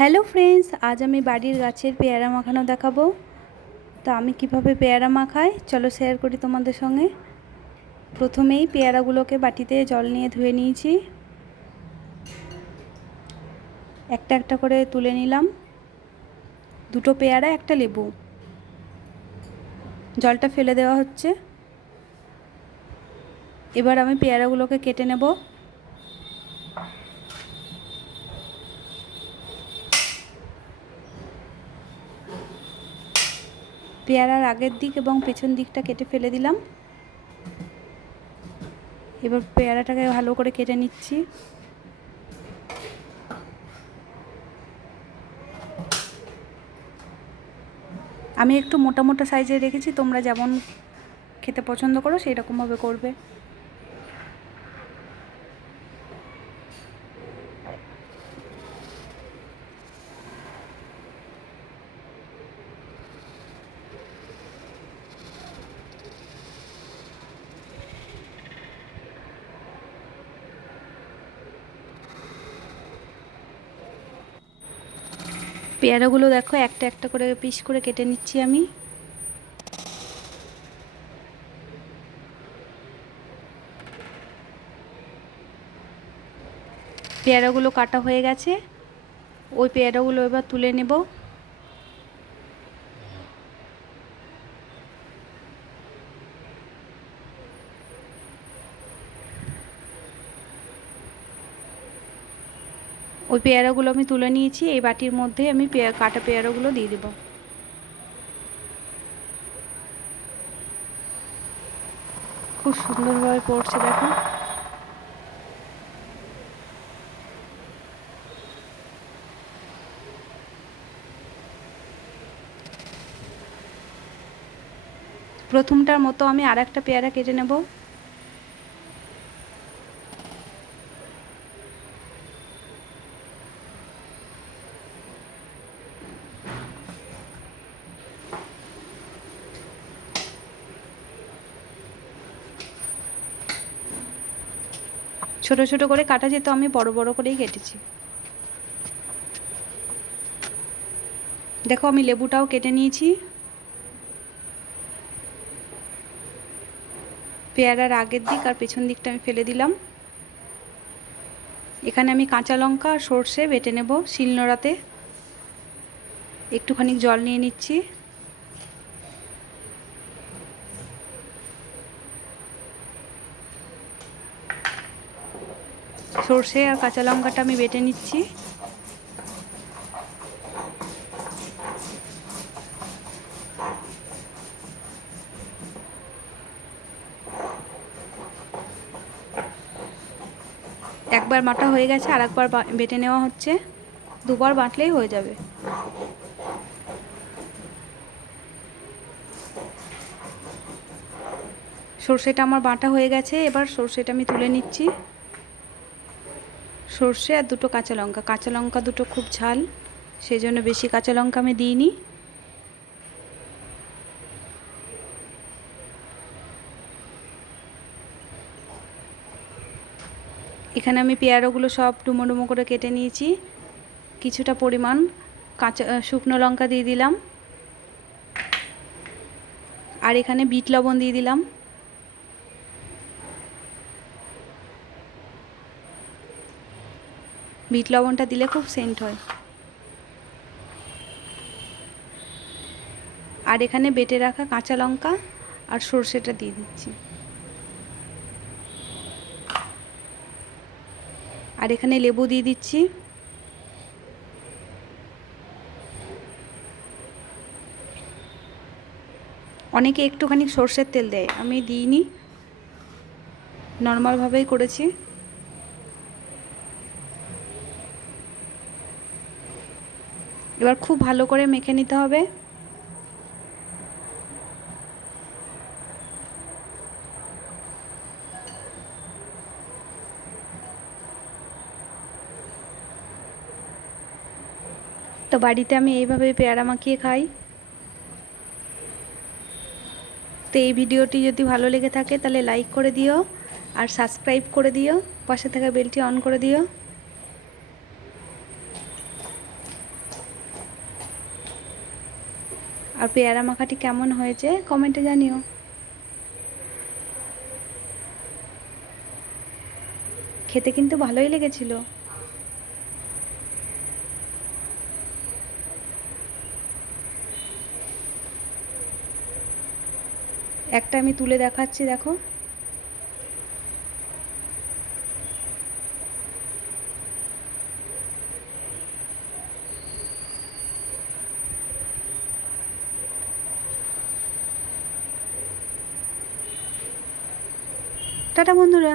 Hello friends, আজ আমি বাড়ির গাছের পেয়ারা মাখানো দেখাবো। তো আমি কীভাবে পেয়ারা মাখাই, চলো শেয়ার করি তোমাদের সঙ্গে। প্রথমেই পেয়ারাগুলোকে বাটিতে জল নিয়ে ধুয়ে নিয়েছি। একটা একটা করে তুলে নিলাম। দুটো পেয়ারা, একটা লেবু। জলটা ফেলে দেওয়া হচ্ছে। এবার আমি পেয়ারাগুলোকে কেটে নেব। পেয়ারার আগের দিক এবং পেছন দিকটা কেটে ফেলে দিলাম। এবার পেয়ারাটাকে ভালো করে কেটে নিচ্ছি। আমি একটু মোটা মোটা সাইজে রেখেছি, তোমরা যেমন খেতে পছন্দ করো সেই রকমভাবে করবে। পেয়ারাগুলো দেখো, একটা একটা করে পিস করে কেটে নিচ্ছি আমি। পেয়ারাগুলো কাটা হয়ে গেছে। ওই পেয়ারাগুলো এবার তুলে নেব। ওই পেয়ারাগুলো আমি তুলে নিয়েছি, এই বাটির মধ্যে আমি পেয়া, কাটা পেয়ারাগুলো দিয়ে দেব। খুব সুন্দরভাবে পড়ছে, দেখো। প্রথমটার মতো আমি আর একটা পেয়ারা কেটে নেব। ছোট ছোট করে কাটা যেত, আমি বড় বড় করেই কেটেছি। দেখো, আমি লেবুটাও কেটে নিয়েছি। পেয়ারার আগের দিক আর পেছন দিকটা আমি ফেলে দিলাম। এখানে আমি কাঁচা লঙ্কা আর সর্ষে বেটে নেব শিলনোড়াতে। একটুখানি জল নিয়ে নিচ্ছি। সর্ষে আর কাঁচা লঙ্কাটা আমি বেটে নিচ্ছি। একবার বাটা হয়ে গেছে আর একবার বেটে নেওয়া হচ্ছে। দুবার বাটলেই হয়ে যাবে। সর্ষেটা আমার বাটা হয়ে গেছে, এবার সর্ষেটা আমি তুলে নিচ্ছি। সর্ষে আর দুটো কাঁচা লঙ্কা। কাঁচা লঙ্কা দুটো খুব ঝাল সেই জন্য বেশি কাঁচা লঙ্কা আমি দিইনি। এখানে আমি পেয়ারাগুলো সব ডুমো ডুমো করে কেটে নিয়েছি। কিছুটা পরিমাণ কাঁচা শুকনো লঙ্কা দিয়ে দিলাম। আর এখানে বিট লবণ দিয়ে দিলাম। বিট লবণটা দিলে খুব সেন্ট হয়। আর এখানে বেটে রাখা কাঁচা লঙ্কা আর সর্ষেটা দিয়ে দিচ্ছি। আর এখানে লেবু দিয়ে দিচ্ছি। অনেকে একটুখানি সর্ষের তেল দেয়, আমি দিইনি। নর্মালভাবেই করেছি। এবার খুব ভালো করে মেখে নিতে হবে। তো বাড়িতে আমি এইভাবে পেয়ারা মাখিয়ে খাই। তো এই ভিডিওটি যদি ভালো লেগে থাকে তাহলে লাইক করে দিও আর সাবস্ক্রাইব করে দিও। পাশে থাকা বেলটি অন করে দিও। আর পেয়ারা মাখাটি কেমন হয়েছে কমেন্টে জানিও। খেতে কিন্তু ভালোই লেগেছিল। একটা আমি তুলে দেখাচ্ছি, দেখো। টাটা বন্ধুরা।